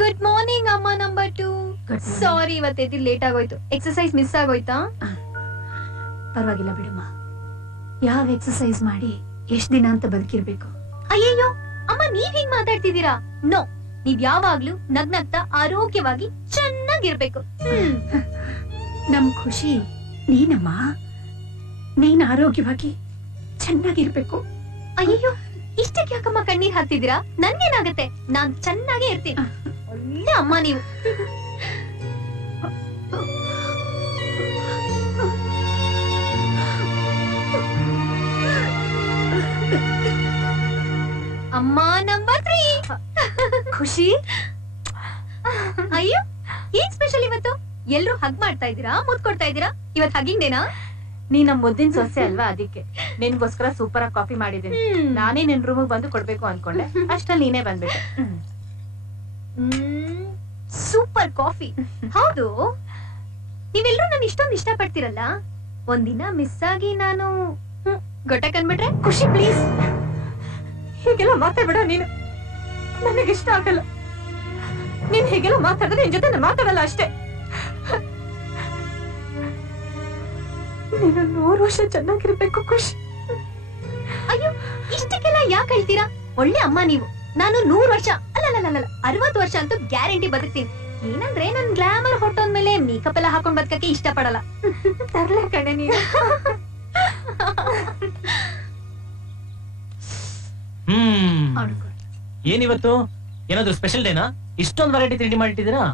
Good morning ಅಮ್ಮ number 2. Sorry ಇವತ್ತು late ಆಗೋಯ್ತು. ಎಕ್ಸರ್ಸೈಸ್ ಮಿಸ್ ಆಗೋಯ್ತಾ? ಪರವಾಗಿಲ್ಲ ಬಿಡಮ್ಮ. ಯಾವ ಎಕ್ಸರ್ಸೈಸ್ ಮಾಡಿ ಎಷ್ಟ್ ದಿನ ಅಂತ ಬದುಕಿರ್ಬೇಕು? ಅಯ್ಯಯ್ಯೋ ಅಮ್ಮ, ನೀವ್ ಹಿಂಗ್ ಮಾತಾಡ್ತಿದ್ದೀರಾ? ನೋ, ನೀವ್ ಯಾವಾಗ್ಲೂ ನಗ್ನಗ್ತಾ ಆರೋಗ್ಯವಾಗಿ ಚೆನ್ನಾಗಿರ್ಬೇಕು. ನಮ್ ಖುಷಿ ನೀನಮ್ಮ. ನೀನ್ ಆರೋಗ್ಯವಾಗಿ ಚೆನ್ನಾಗಿರ್ಬೇಕು. ಅಯ್ಯಯ್ಯೋ, ಇಷ್ಟಕ್ಕೆ ಯಾಕಮ್ಮ ಕಣ್ಣೀರ್ ಹಾಕ್ತಿದ್ದೀರಾ? ನನ್ಗೇನಾಗತ್ತೆ? ನಾನ್ ಚೆನ್ನಾಗೇ ಇರ್ತೀನಿ. ಒಳ್ಳೆ ಅಮ್ಮ ನೀವು. ಅಮ್ಮ ನಂಬರ್ 3. ಖುಷಿ, ಅಯ್ಯೋ ಏನ್ ಸ್ಪೆಷಲ್ ಇವತ್ತು? ಎಲ್ರು ಹಗ್ ಮಾಡ್ತಾ ಇದ್ದೀರಾ, ಮುದ್ ಕೊಡ್ತಾ ಇದ್ದೀರಾ? ಇವತ್ ಹಗ್ಗಿಂದೇನಾ? ನೀ ನಮ್ ಮುದ್ದಿನ ಸೊಸೆ ಅಲ್ವಾ, ಅದಕ್ಕೆ ನಿನ್ಗೋಸ್ಕರ ಸೂಪರ್ ಆಗಿ ಕಾಫಿ ಮಾಡಿದೀನಿ. ನಾನೇ ನಿನ್ ರೂಮಿಗೆ ಬಂದು ಕೊಡ್ಬೇಕು ಅನ್ಕೊಂಡೆ, ಅಷ್ಟ್ರಲ್ಲಿ ನೀನೇ ಬಂದ್ಬಿಟ್ಟೆ. Super coffee. ಹೌದು, ನೀವೆಲ್ರೂ ನಾನು ಇಷ್ಟೊಂದು ಇಷ್ಟ ಪಡ್ತಿರಲ್ಲ, ಒಂದಿನ ಮಿಸ್ ಆಗಿ ನಾನು ಗೊಟ್ಟ ಕಂಡ್ಬಿಟ್ರೆ? ಖುಷಿ ಪ್ಲೀಸ್, ಹೀಗೆಲ್ಲ ಮಾತಾಡ್ಬೇಡ ನೀನು. ನನಗೆ ಇಷ್ಟ ಆಗಲ್ಲ. ನೀನ್ ಹೀಗೆಲ್ಲ ಮಾತಾಡಿದ್ರೆ ನಿನ್ ಜೊತೆ ನಾನು ಮಾತಾಡಲ್ಲ ಅಷ್ಟೇ. ನೀನು 100 ವರ್ಷ ಚೆನ್ನಾಗಿರ್ಬೇಕು ಖುಷಿ. ಅಯ್ಯೋ, ಇಷ್ಟಕ್ಕೆಲ್ಲ ಯಾಕೆ ಹೇಳ್ತೀರಾ? ಒಳ್ಳೆ ಅಮ್ಮ ನೀವು. ನಾನು 100 ವರ್ಷ ಅಲ್ಲ 60 ವರ್ಷ ಅಂತೂ ಗ್ಯಾರಂಟಿ ಬದುಕ್ತೀನಿ. ಏನಂದ್ರೆ ನನ್ ಗ್ಲಾಮರ್ ಹೊಟ್ಟೋದ್ಮೇಲೆ ಮೇಕಪ್ ಎಲ್ಲ ಹಾಕೊಂಡ್ ಬದುಕಕ್ಕೆ ಇಷ್ಟ ಪಡಲ್ಲ. ತರ್ಲೆ ಕಣೆ ನೀನು. ಏನಿವತ್ತು ಏನಾದ್ರು ಸ್ಪೆಷಲ್ ಡೇನಾ? ಇಷ್ಟೊಂದು ವೆರೈಟಿ ತಿಂಡಿ ಮಾಡಿಟ್ಟಿದ್ದೀರಾ?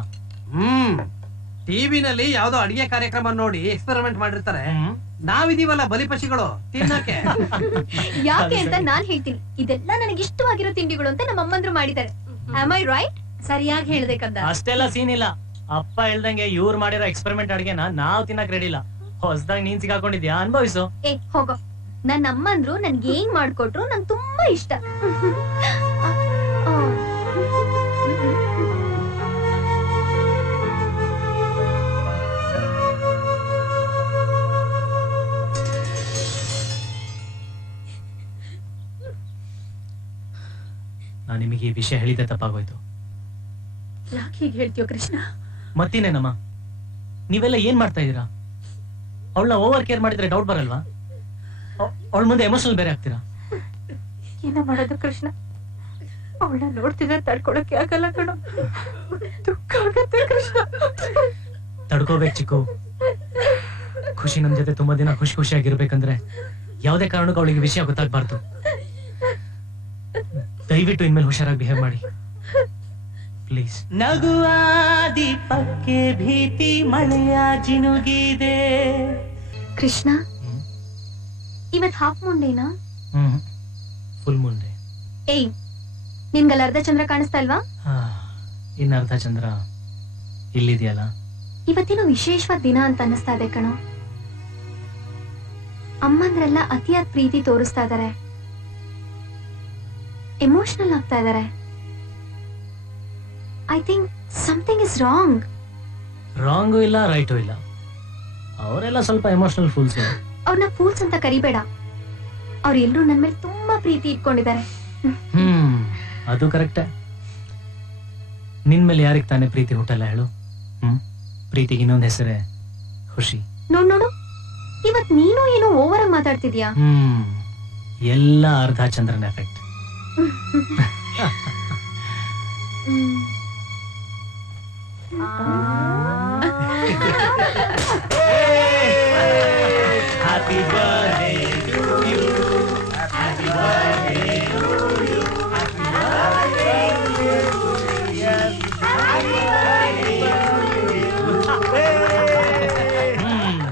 ಟಿವಿನಲ್ಲಿ ಯಾವ್ದೋ ಅಡಿಗೆ ಕಾರ್ಯಕ್ರಮ ನೋಡಿ ಎಕ್ಸ್ಪೆರಿಮೆಂಟ್ ಮಾಡಿರ್ತಾರೆ. ನಾವಿದೀವಲ್ಲ ಬಲಿಪಶಿಗಳು ತಿನ್ನಕ್ಕೆ. ಯಾಕೆ ಅಂತ ನಾನ್ ಹೇಳ್ತೀನಿ. ಇದೆಲ್ಲ ನನಗೆ ಇಷ್ಟವಾಗಿರೋ ತಿಂಡಿಗಳು ಅಂತ ನಮ್ಮ ಅಮ್ಮಂದ್ರು ಮಾಡಿದ್ದಾರೆ. Am I right? ಸರಿಯಾಗಿ ಹೇಳ್ದೆ ಕಂದ. ಅಷ್ಟೆಲ್ಲ ಸೀನ್ ಇಲ್ಲ. ಅಪ್ಪ ಹೇಳ್ದಂಗೆ ಇವ್ರು ಮಾಡಿರೋ ಎಕ್ಸ್ಪೆರಿಮೆಂಟ್ ಅಡಿಗೆನ ನಾವ್ ತಿನ್ನಕ್ ರೆಡಿ ಇಲ್ಲ. ಹೊಸದಾಗಿ ನೀನ್ ಸಿಗಾಕೊಂಡಿದ್ಯಾ, ಅನ್ಭವಿಸು. ಏ ಹೋಗೋ. ನನ್ನ ಅಮ್ಮಂದ್ರು ನನ್ಗೆ ಏನ್ ಮಾಡ್ಕೊಟ್ರು ನಂಗೆ ತುಂಬಾ ಇಷ್ಟ. ನಾನ್ ನಿಮಗೆ ಈ ವಿಷಯ ಹೇಳಿದ್ದೆ ತಪ್ಪಾಗೋಯ್ತು. ಯಾಕೆ ಹೀಗೆ ಹೇಳ್ತೀಯೋ ಕೃಷ್ಣ? ಮತ್ತಿನೇನಮ್ಮ, ನೀವೆಲ್ಲ ಏನ್ ಮಾಡ್ತಾ ಇದೀರಾ? ಅವಳನ್ನ ಓವರ್ ಕೇರ್ ಮಾಡಿದ್ರೆ ಡೌಟ್ ಬರಲ್ವಾ? ಅವಳ ಮುಂದೆ ಎಮೋಷನಲ್ ಬೇರೆ ಆಗ್ತೀರಾ? ಏನ ಮಾಡೋದು ಕೃಷ್ಣ? ಅವಳನ್ನ ನೋಡ್ತಿದ್ರೆ ತಡ್ಕೊಳಕ್ಕೆ ಆಗಲ್ಲ ಕಣೋ. ದುಃಖ ಆಗತ್ತೆ ಕೃಷ್ಣ. ತಡ್ಕೋಬೇಕು ಚಿಕ್ಕು. ಖುಷಿ ನಮ್ ಜೊತೆ ತುಂಬಾ ದಿನ ಖುಷಿ ಖುಷಿಯಾಗಿರ್ಬೇಕಂದ್ರೆ ಯಾವ್ದೇ ಕಾರಣಕ್ಕೂ ಅವಳಿಗೆ ವಿಷಯ ಗೊತ್ತಾಗ್ಬಾರ್ದು. ದಯವಿಟ್ಟು ಇನ್ಮೇಲೆ ಹುಷಾರಾಗಿ ಬಿಹೇವ್ ಮಾಡಿ ಪ್ಲೀಸ್. ನಗುವ ದೀಪಕ್ಕೆ ಭೀತಿ ಮಳೆಯ ಜಿನುಗಿದೆ. ಕೃಷ್ಣ, ಇವತ್ ಹಾಫ್ ಮೂನ್ ಡೇನಾ? ಫುಲ್ ಮುಂಡೆ. ಏಯ್, ನಿನ್ಗಲ್ಲ ಅರ್ಧ ಚಂದ್ರ ಕಾಣಿಸ್ತಾ ಇಲ್ವಾ? ಇನ್ನ ಅರ್ಧ ಚಂದ್ರ ಇಲ್ಲಿದೆಯಲ್ಲ. ಇವತ್ತೇನೋ ವಿಶೇಷವಾದ ದಿನ ಅಂತ ಅನ್ನಿಸ್ತಾ ಇದೆ ಕಣೋ. ಅಮ್ಮಂದ್ರೆಲ್ಲ ಅತಿಯಾದ ಪ್ರೀತಿ ತೋರಿಸ್ತಾ ಇದಾರೆ, ಎಮೋಷನಲ್ ಆಗ್ತಾ ಇದಾರೆ. I think something is wrong. Wrong ಇಲ್ಲ, ರೈಟು ಇಲ್ಲ. ಅವರೆಲ್ಲ ಸ್ವಲ್ಪ ಎಮೋಷನಲ್ ಫೂಲ್ಸ್. ಅವ್ರನ್ನ ಫೂಲ್ಸ್ ಅಂತ ಕರಿಬೇಡ. ಅವ್ರೆಲ್ರೂ ನನ್ ಮೇಲೆ ತುಂಬಾ ಪ್ರೀತಿ ಇಟ್ಕೊಂಡಿದ್ದಾರೆ. ಅದು ಕರೆಕ್ಟೇ. ನಿನ್ ಮೇಲೆ ಯಾರಿಗ್ ತಾನೇ ಪ್ರೀತಿ ಹುಟ್ಟಲ್ಲ ಹೇಳು? ಪ್ರೀತಿಗೆ ಇನ್ನೊಂದ್ ಹೆಸರೇ ಖುಷಿ. ನೋಡು, ಇವತ್ ನೀನು ಏನೋ ಓವರ್ ಆಗಿ ಮಾತಾಡ್ತಿದ್ಯಾ. ಎಲ್ಲ ಅರ್ಧ ಚಂದ್ರನ effect. Happy birthday to you. Happy birthday to you. Happy birthday to you. Happy birthday to you.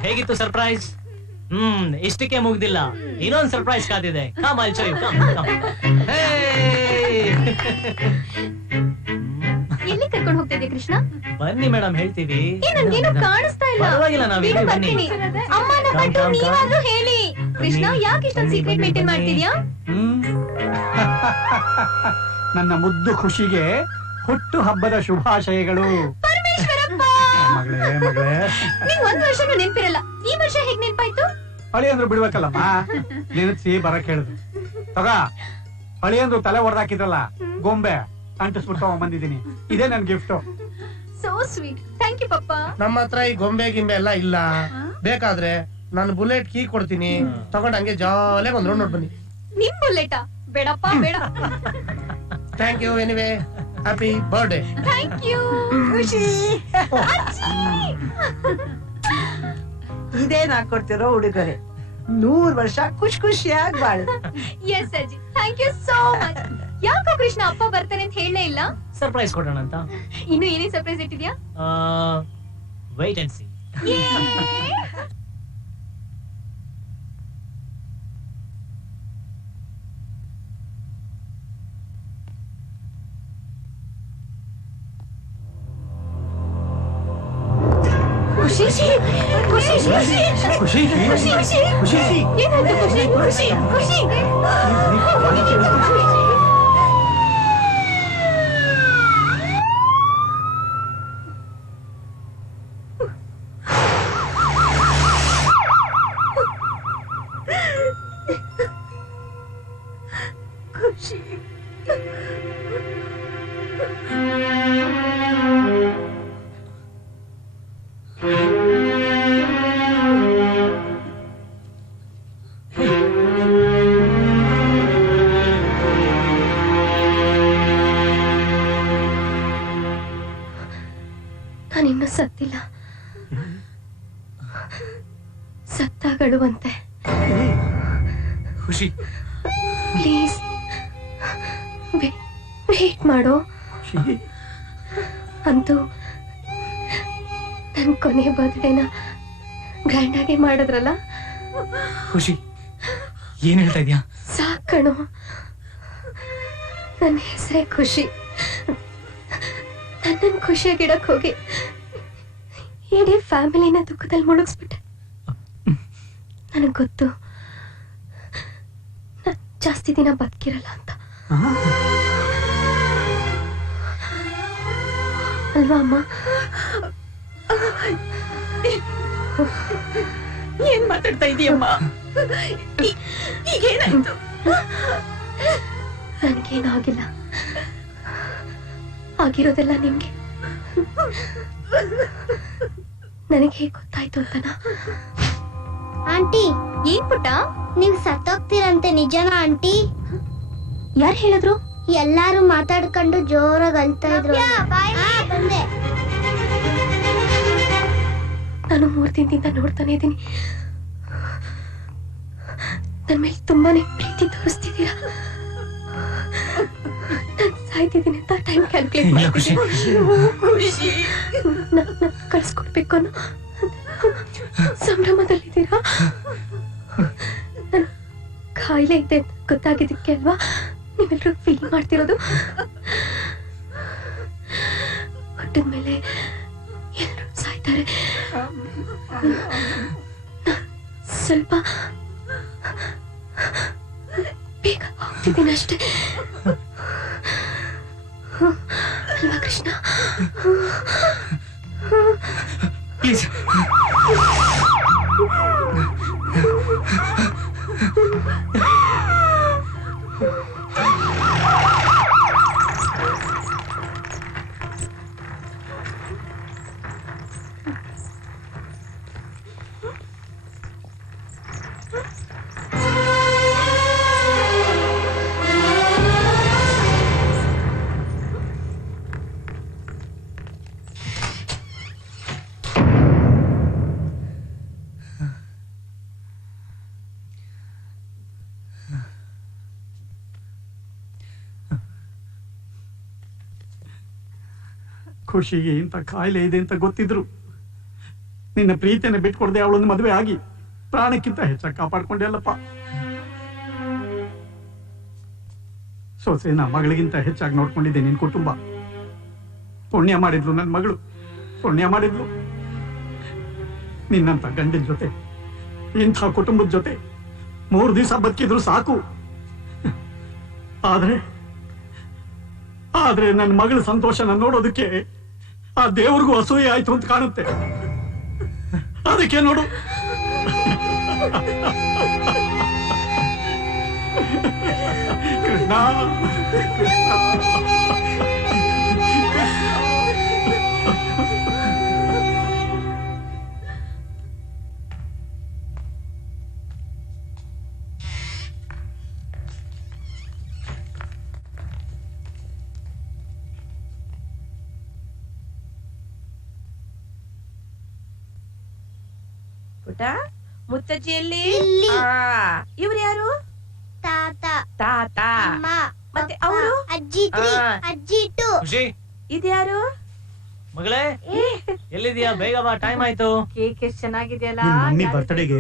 ಹೇಗಿತ್ತು ಸರ್ಪ್ರೈಸ್? ಇಷ್ಟಕ್ಕೆ ಮುಗ್ದಿಲ್ಲ, ಇನ್ನೊಂದು ಸರ್ಪ್ರೈಸ್ ಕಾದಿದೆ. Come I'll show you. ಎಲ್ಲಿ ಕರ್ಕೊಂಡು ಹೋಗ್ತಾ ಇದೀಯ ಕೃಷ್ಣ? ಬನ್ನಿ ಮೇಡಮ್, ಹೇಳ್ತೀವಿ. ನನ್ಗೇನು ಕಾಣಿಸ್ತಾ ಇಲ್ಲ. ಪರವಾಗಿಲ್ಲ, ಬಿಡು, ಬರ್ತೀನಿ. ಅಮ್ಮನ ಬಿಟ್ಟು ನೀವಾದ್ರೂ ಹೇಳಿ. ಕೃಷ್ಣ, ಯಾಕೆ ಇಷ್ಟೊಂದು ಸೀಕ್ರೆಟ್ ಮೇಂಟೈನ್ ಮಾಡ್ತಿದ್ಯಾ? ನನ್ನ ಮುದ್ದು ಖುಷಿಗೆ ಹುಟ್ಟು ಹಬ್ಬದ ಶುಭಾಶಯಗಳು. ಪರಮೇಶ್ವರಪ್ಪ, ಮಗಳೇ ಮಗಳೇ, ನಿಂಗ್ 1 ವರ್ಷನೂ ನೆನ್ಪಿರಲ್ಲ. ಈ ವರ್ಷ ಹೇಗ್ ನೆನ್ಪಾಯ್ತು? ಅಳಿಯಂದ್ರು ಬಿಡ್ಬೇಕಲ್ಲಮ್ಮ, ನೆನಪಿಸಿ ಬರಕ್ ಹೇಳಿದ್ರು. ತಗ, ಅಳಿಯಂದ್ರು ತಲೆ ಹೊಡೆದಾಕಿದ್ರಲ್ಲ ಗೊಂಬೆ, ಅಂಟಿಸ್ಬಿಟ್ಟು ಬಂದಿದ್ದೀನಿ. ಇದೇ ನನ್ gift. So sweet. Thank you ಪಪ್ಪ. ನಮ್ಮ ಹತ್ರ ಈ ಗೊಂಬೆ ಗಿಂಬೆ ಎಲ್ಲ ಇಲ್ಲ. ಬೇಕಾದ್ರೆ ನಾನು ಬುಲೆಟ್ ಕೀ ಕೊಡ್ತೀನಿ, ತಗೊಂಡ್ ಹಂಗೆ ಜಾಲಿಯಾಗಿ ಒಂದ್ ರೌಂಡ್ ನೋಡ್ ಬನ್ನಿ. ನಿಮ್ ಬುಲೆಟಾ? ಬೇಡಪ್ಪ ಬೇಡ. Thank you anyway. Happy birthday. Thank you. ಖುಷಿ. ಇದೇ ನಾ ಕೊಡ್ತಿರೋ ಉಡುಗೊರೆ. 100 ವರ್ಷ ಖುಷಿಯಾಗಿ ಬಾಳು. ಎಸ್ ಅಜ್ಜಿ, ಥ್ಯಾಂಕ್ ಯು ಸೋ ಮಚ್. ಯಾಕೋ ಕೃಷ್ಣ ಅಪ್ಪ ಬರ್ತಾರೆ ಅಂತ ಹೇಳಲೇ ಇಲ್ಲ? ಸರ್ಪ್ರೈಸ್ ಕೊಡೋಣ ಅಂತ. ಇನ್ನು ಏನೇನ್ ಸರ್ಪ್ರೈಸ್ ಇಟ್ಟಿದ್ಯಾ? Wait and see. ಖುಷಿ ಖುಷಿ ಖುಷಿ ಖುಷಿ ಖುಷಿ ಖುಷಿ ಏನಾಯ್ತು? ಖುಷಿ ಖುಷಿ ಖುಷಿ ನಾನಿನ್ನು ಸತ್ತಿಲ್ಲ. ಸತ್ತಾಗಳುವಂತೆ. ಖುಷಿ ಪ್ಲೀಸ್ ವೇಟ್ ಮಾಡೋ. ಅಂತೂ ನನ್ ಕೊನೆ ಬರ್ತ್ಡೇನ ಗ್ರ್ಯಾಂಡ್ ಆಗಿ ಮಾಡಿದ್ರಲ್ಲ. ಖುಷಿ ಏನ್ ಹೇಳ್ತಾ ಇದ್ಯಾ? ಸಾಕಣೋ, ನನ್ನ ಹೆಸರೇ ಖುಷಿ. ನನ್ನ ಖುಷಿಯಾಗಿಡಕ್ ಹೋಗಿ ಇಡೀ ಫ್ಯಾಮಿಲಿನ ದುಃಖದಲ್ಲಿ ಮುಳುಗಿಸ್ಬಿಟ್ಟೆ. ನನಗ್ ಗೊತ್ತು ನಾನ್ ಜಾಸ್ತಿ ದಿನ ಬದುಕಿರಲ್ಲ ಅಂತ. ಅಲ್ವಾ ಅಮ್ಮ? ಏನ್ ಮಾತಾಡ್ತಾ ಇದೀಯಮ್ಮ? ಈಗೇನಾಯ್ತು? ನನ್ಗೇನಾಗಿಲ್ಲ. ಆಗಿರೋದೆಲ್ಲ ನಿಮ್ಗೆ. ನನಗೆ ಹೇಗೆ ಗೊತ್ತಾಯ್ತು ಅಂತನಾ? ಆಂಟಿ, ಏನ್ ಪುಟ್ಟ? ನೀವ್ ಸತ್ತೋಗ್ತೀರಂತೆ, ನಿಜನಾ ಆಂಟಿ? ಯಾರು ಹೇಳಿದ್ರು? ಎಲ್ಲಾರು ಮಾತಾಡ್ಕೊಂಡು ಜೋರಾಗಿ ಅಳ್ತಾ ಇದ್ರು. ಬಂದೆ. ನಾನು 3 ದಿನದಿಂದ ನೋಡ್ತಾನೆ ಇದ್ದೀನಿ. ನನ್ ಮೇಲೆ ತುಂಬಾನೇ ಪ್ರೀತಿ ತೋರಿಸ್ತಿದ್ದೀರಾ. ನಾನು ಸಾಯ್ತಿದ್ದೀನಿ ಅಂತ ಟೈಮ್ ಕ್ಯಾಲ್ಕುಲೇಟ್ ಖುಷಿ ಕಳ್ಸ್ಕೊಡ್ಬೇಕು ಅನ್ನೋ ಸಂಭ್ರಮದಲ್ಲಿದ್ದೀರಾ. ನನ್ ಕಾಯಿಲೆ ಇದೆ ಅಂತ ಗೊತ್ತಾಗಿದ್ದಕ್ಕೆ ಅಲ್ವಾ ನೀವೆಲ್ಲರೂ ಫೀಲ್ ಮಾಡ್ತಿರೋದು? ಹುಟ್ಟಿದ ಮೇಲೆ ಎಲ್ಲರೂ ಸಾಯ್ತಾರೆ. ಸ್ವಲ್ಪ ಬೇಗ ಹೋಗ್ತಿದ್ದೀನಿ ಅಷ್ಟೇ ಅಲ್ವಾ ಕೃಷ್ಣ? ಪ್ಲೀಸ್ ಖುಷಿಗೆ ಇಂಥ ಕಾಯಿಲೆ ಇದೆ ಅಂತ ಗೊತ್ತಿದ್ರು ನಿನ್ನ ಪ್ರೀತಿಯನ್ನು ಬಿಟ್ಕೊಡದೆ ಅವಳೊಂದು ಮದುವೆ ಆಗಿ ಪ್ರಾಣಕ್ಕಿಂತ ಹೆಚ್ಚಾಗಿ ಕಾಪಾಡ್ಕೊಂಡೆ ಅಲ್ಲಪ್ಪ. ಸೊಸೆನ ಮಗಳಿಗಿಂತ ಹೆಚ್ಚಾಗಿ ನೋಡ್ಕೊಂಡಿದ್ದೆ ನಿನ್ ಕುಟುಂಬ. ಪುಣ್ಯ ಮಾಡಿದ್ಲು ನನ್ನ ಮಗಳು, ಪುಣ್ಯ ಮಾಡಿದ್ಲು. ನಿನ್ನಂತ ಗಂಡಿನ ಜೊತೆ ಇಂಥ ಕುಟುಂಬದ ಜೊತೆ 3 ದಿವಸ ಬದುಕಿದ್ರು ಸಾಕು. ಆದ್ರೆ ನನ್ನ ಮಗಳ ಸಂತೋಷನ ನೋಡೋದಕ್ಕೆ ಆ ದೇವ್ರಿಗೂ ಅಸೂಯೆ ಆಯ್ತು ಅಂತ ಕಾಣುತ್ತೆ. ಅದಕ್ಕೆ ನೋಡು ಕೃಷ್ಣ ಪುಟ ಮುತ್ತಜ್ಜಿಯಲ್ಲಿ ಇಲ್ಲಿ. ಇವ್ರು ಯಾರು? ತಾತ ತಾತ. ಅಮ್ಮ ಮತ್ತೆ ಅವರು? ಅಜ್ಜಿ 3 ಆ. ಅಜ್ಜಿ 2 ಖುಷಿ ಇದ್ಯಾರು? ಮಗಳೇ ಎಲ್ಲಿದ್ಯಾ? ಬೇಗ ಬಾ, ಟೈಮ್ ಆಯ್ತು. ಕೇಕ್ ಎಷ್ಟ್ ಚೆನ್ನಾಗಿದೆಯಲ್ಲ. ನಿಮ್ ಮಮ್ಮಿ ಬರ್ತ್ಡೇಗೆ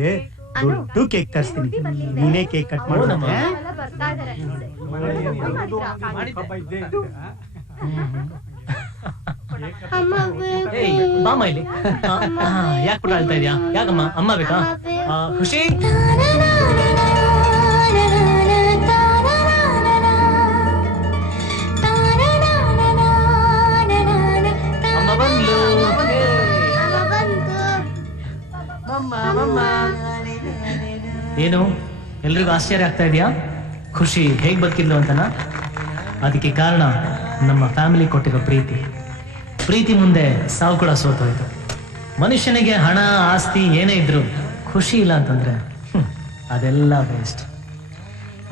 ದೊಡ್ಡ ಕೇಕ್ ತರಿಸ್ತೀನಿ, ನೀನೇ ಕೇಕ್ ಕಟ್ ಹೌದಮ್ಮ. ಮಾಡ್ತೀನಿ. ಬರ್ತಾ ಇದಾರೆ ಅಮ್ಮ ಬೇಕು. ಏಯ್ ಬಾಮ ಇಲ್ಲಿ. ಯಾಕೆ ಪುಟ ಅಳ್ತಾ ಇದೆಯಾ? ಯಾಕಮ್ಮ? ಅಮ್ಮ ಬೇಕಾ? ಖುಷಿ ಅಮ್ಮ ಬಂದ್ಲು. ಅಮ್ಮ ಬಂತು. ಏನು ಎಲ್ರಿಗೂ ಆಶ್ಚರ್ಯ ಆಗ್ತಾ ಇದೆಯಾ? ಖುಷಿ ಹೇಗ್ ಬದುಕಿದ್ಲು ಅಂತನಾ? ಅದಕ್ಕೆ ಕಾರಣ ನಮ್ಮ ಫ್ಯಾಮಿಲಿ ಕೊಟ್ಟಿರೋ ಪ್ರೀತಿ ಮುಂದೆ ಸಾವು ಕೂಡ ಸೋತೋಯ್ತು. ಮನುಷ್ಯನಿಗೆ ಹಣ ಆಸ್ತಿ ಏನೇ ಇದ್ರು ಖುಷಿ ಇಲ್ಲ ಅಂತಂದ್ರೆ ಅದೆಲ್ಲ ವೇಸ್ಟ್.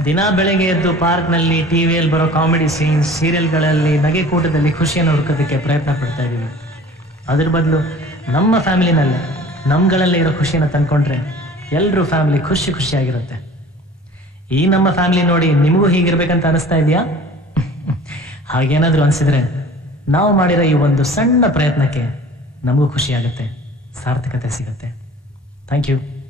ದಿನ ಬೆಳಗ್ಗೆ ಎದ್ದು ಪಾರ್ಕ್ನಲ್ಲಿ ಟಿವಿಯಲ್ಲಿ ಬರೋ ಕಾಮಿಡಿ ಸೀನ್ಸ್, ಸೀರಿಯಲ್ಗಳಲ್ಲಿ, ನಗೆಕೂಟದಲ್ಲಿ ಖುಷಿಯನ್ನು ಹುಡುಕೋದಕ್ಕೆ ಪ್ರಯತ್ನ ಪಡ್ತಾ ಇದೀವಿ. ಅದ್ರ ಬದಲು ನಮ್ಮ ಫ್ಯಾಮಿಲಿನಲ್ಲೇ ನಮ್ಗಳಲ್ಲೇ ಇರೋ ಖುಷಿಯನ್ನು ತಂದ್ಕೊಂಡ್ರೆ ಎಲ್ರೂ ಫ್ಯಾಮಿಲಿ ಖುಷಿಯಾಗಿರುತ್ತೆ. ಈ ನಮ್ಮ ಫ್ಯಾಮಿಲಿ ನೋಡಿ ನಿಮಗೂ ಹೀಗಿರ್ಬೇಕಂತ ಅನಿಸ್ತಾ ಇದೆಯಾ? ಹಾಗೇನಾದ್ರೂ ಅನ್ಸಿದ್ರೆ ನಾವು ಮಾಡಿರೋ ಈ ಒಂದು ಸಣ್ಣ ಪ್ರಯತ್ನಕ್ಕೆ ನಮಗೂ ಖುಷಿ ಆಗುತ್ತೆ, ಸಾರ್ಥಕತೆ ಸಿಗುತ್ತೆ. Thank you.